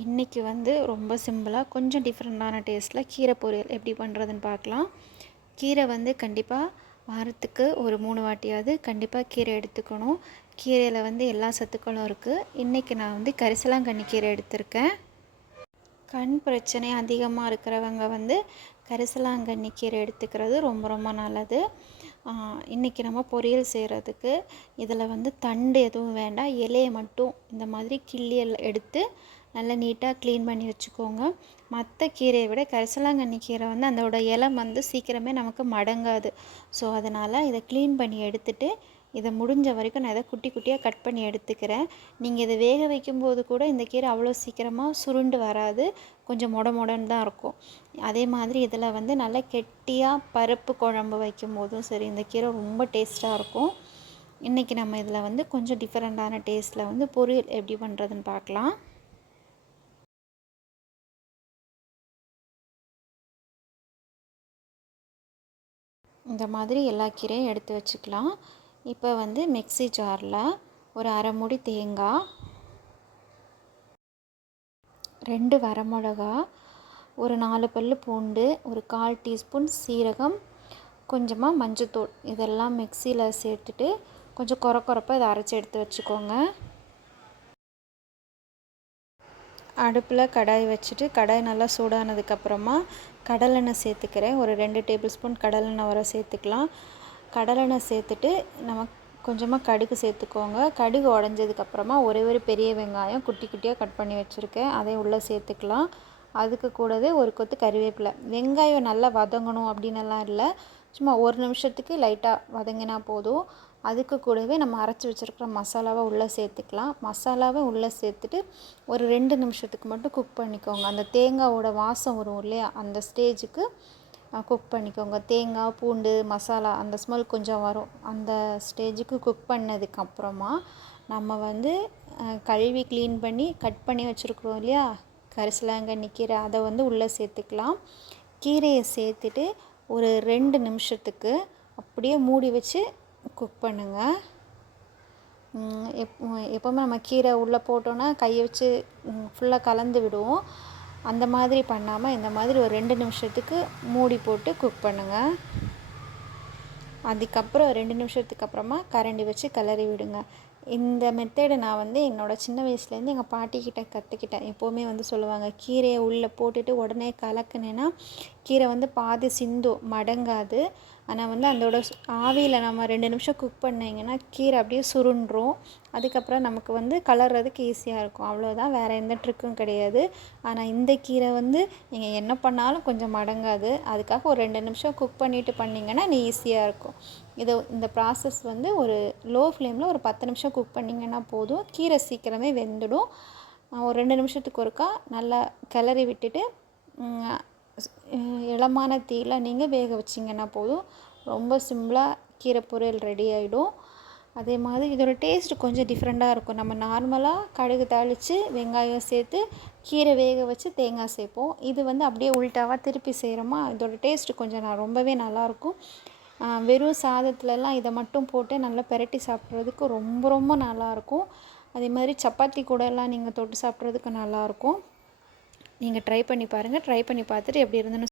இன்றைக்கி வந்து ரொம்ப சிம்பிளாக கொஞ்சம் டிஃப்ரெண்ட்டான டேஸ்ட்டில் கீரை பொரியல் எப்படி பண்ணுறதுன்னு பார்க்கலாம். கீரை வந்து கண்டிப்பாக வாரத்துக்கு ஒரு 3 வாட்டியாவது கண்டிப்பாக கீரை எடுத்துக்கணும். கீரையில் வந்து எல்லா சத்துக்களும் இருக்குது. இன்றைக்கி நான் வந்து கரிசலாங்கண்ணி கீரை எடுத்திருக்கேன். கண் பிரச்சனை அதிகமாக இருக்கிறவங்க வந்து கரிசலாங்கண்ணி கீரை எடுத்துக்கிறது ரொம்ப ரொம்ப நல்லது. இன்றைக்கி நம்ம பொரியல் செய்கிறதுக்கு இதில் வந்து தண்டு எதுவும் வேண்டாம், இலையை மட்டும் இந்த மாதிரி கிள்ளி எடுத்து நல்லா நீட்டாக க்ளீன் பண்ணி வச்சுக்கோங்க. மற்ற கீரையை விட கரிசலாங்கண்ணி கீரை வந்து அதோட இலை வந்து சீக்கிரமே நமக்கு மடங்காது. ஸோ அதனால் இதை க்ளீன் பண்ணி எடுத்துகிட்டு இதை முடிஞ்ச வரைக்கும் நான் இதை குட்டி குட்டியாக கட் பண்ணி எடுத்துக்கிறேன். நீங்கள் இதை வேக வைக்கும்போது கூட இந்த கீரை அவ்வளோ சீக்கிரமாக சுருண்டு வராது, கொஞ்சம் மொடன்னு தான் இருக்கும். அதே மாதிரி இதில் வந்து நல்லா கெட்டியாக பருப்பு குழம்பு வைக்கும்போதும் சரி இந்த கீரை ரொம்ப டேஸ்ட்டாக இருக்கும். இன்றைக்கி நம்ம இதில் வந்து கொஞ்சம் டிஃப்ரெண்ட்டான டேஸ்ட்டில் வந்து பொரியல் எப்படி பண்ணுறதுன்னு பார்க்கலாம். இந்த மாதிரி எல்லா கீரையும் எடுத்து வச்சுக்கலாம். இப்போ வந்து மிக்ஸி ஜாரில் ஒரு அரை மூடி தேங்காய், 2 வரமிளகா, ஒரு 4 பல் பூண்டு, ஒரு 1/4 டீஸ்பூன் சீரகம், கொஞ்சமாக மஞ்சத்தூள் இதெல்லாம் மிக்சியில் சேர்த்துட்டு கொஞ்சம் கொரப்பாக இதை அரைச்சி எடுத்து வச்சுக்கோங்க. அடுப்பில் கடாய் வச்சுட்டு கடாய் நல்லா சூடானதுக்கப்புறமா கடலெண்ணெய் சேர்த்துக்கிறேன். ஒரு 2 டேபிள் ஸ்பூன் கடலெண்ணெய் வர சேர்த்துக்கலாம். கடலெண்ணெய் சேர்த்துட்டு நம்ம கொஞ்சமாக கடுகு சேர்த்துக்கோங்க. கடுகு உடஞ்சதுக்கப்புறமா ஒரே ஒரு பெரிய வெங்காயம் குட்டி குட்டியாக கட் பண்ணி வச்சுருக்கேன், அதை உள்ளே சேர்த்துக்கலாம். அதுக்கு கூடவே ஒரு கொத்து கறிவேப்பிலை. வெங்காயம் நல்லா வதங்கணும் அப்படின்னெல்லாம் இல்லை, சும்மா ஒரு நிமிஷத்துக்கு லைட்டாக வதங்கினா போதும். அதுக்கு கூடவே நம்ம அரைச்சி வச்சுருக்கிற மசாலாவை உள்ளே சேர்த்துக்கலாம். மசாலாவை உள்ளே சேர்த்துட்டு ஒரு 2 நிமிஷத்துக்கு மட்டும் குக் பண்ணிக்கோங்க. அந்த தேங்காயோட வாசம் வரும் இல்லையா, அந்த ஸ்டேஜுக்கு குக் பண்ணிக்கோங்க. தேங்காய், பூண்டு, மசாலா அந்த ஸ்மெல் கொஞ்சம் வரும். அந்த ஸ்டேஜுக்கு குக் பண்ணதுக்கப்புறமா நம்ம வந்து கழுவி க்ளீன் பண்ணி கட் பண்ணி வச்சுருக்குறோம் இல்லையா கரிசலாங்கண்ணி கீரை, அதை வந்து உள்ளே சேர்த்துக்கலாம். கீரையை சேர்த்துட்டு ஒரு 2 நிமிஷத்துக்கு அப்படியே மூடி வச்சு குக் பண்ணுங்கள். எப்போவுமே நம்ம கீரை உள்ளே போட்டோன்னா கையை வச்சு ஃபுல்லாக கலந்து விடுவோம். அந்த மாதிரி பண்ணாமல் இந்த மாதிரி ஒரு 2 நிமிஷத்துக்கு மூடி போட்டு குக் பண்ணுங்கள். அதுக்கப்புறம் 2 நிமிஷத்துக்கு அப்புறமா கரண்டி வச்சு கிளறி விடுங்க. இந்த மெத்தேடை நான் வந்து என்னோடய சின்ன வயசுலேருந்து எங்கள் பாட்டிக்கிட்ட கற்றுக்கிட்டேன். எப்போவுமே வந்து சொல்லுவாங்க, கீரையை உள்ளே போட்டுட்டு உடனே கலக்குனேன்னா கீரை வந்து பாதி சிந்தும், மடங்காது. ஆனால் வந்து அதோட ஆவியில் நம்ம 2 நிமிஷம் குக் பண்ணிங்கன்னா கீரை அப்படியே சுருண்டுரும். அதுக்கப்புறம் நமக்கு வந்து கலர்றதுக்கு ஈஸியாக இருக்கும். அவ்வளோதான், வேறு எந்த ட்ரிக்கும் கிடையாது. ஆனால் இந்த கீரை வந்து நீங்கள் என்ன பண்ணாலும் கொஞ்சம் மடங்காது. அதுக்காக ஒரு 2 நிமிஷம் குக் பண்ணிவிட்டு பண்ணிங்கன்னா ஈஸியாக இருக்கும். இந்த ப்ராசஸ் வந்து ஒரு லோ ஃப்ளேமில் ஒரு 10 நிமிஷம் குக் பண்ணிங்கன்னா போதும். கீரை சீக்கிரமே வெந்துடும். ஒரு 2 நிமிஷத்துக்கு ஒருக்கா நல்லா கிளறி விட்டுட்டு இளமான தீயில் நீங்கள் வேக வச்சிங்கன்னா போதும். ரொம்ப சிம்பிளாக கீரை பொரியல் ரெடி ஆகிடும். அதே மாதிரி இதோட டேஸ்ட்டு கொஞ்சம் டிஃப்ரெண்ட்டாக இருக்கும். நம்ம நார்மலாக கடுகு தாளித்து வெங்காயம் சேர்த்து கீரை வேக வச்சு தேங்காய் சேர்ப்போம். இது வந்து அப்படியே உள்டாவாக திருப்பி செய்கிறோமா, இதோட டேஸ்ட்டு கொஞ்சம் ரொம்பவே நல்லாயிருக்கும். வெறும் சாதத்துலலாம் இதை மட்டும் போட்டு நல்லா பெரட்டி சாப்பிட்றதுக்கு ரொம்ப ரொம்ப நல்லாயிருக்கும். அதே மாதிரி சப்பாத்தி கூடலாம் நீங்கள் தொட்டு சாப்பிட்றதுக்கு நல்லாயிருக்கும். நீங்கள் ட்ரை பண்ணி பாருங்கள். ட்ரை பண்ணி பார்த்துட்டு எப்படி இருந்துன்னு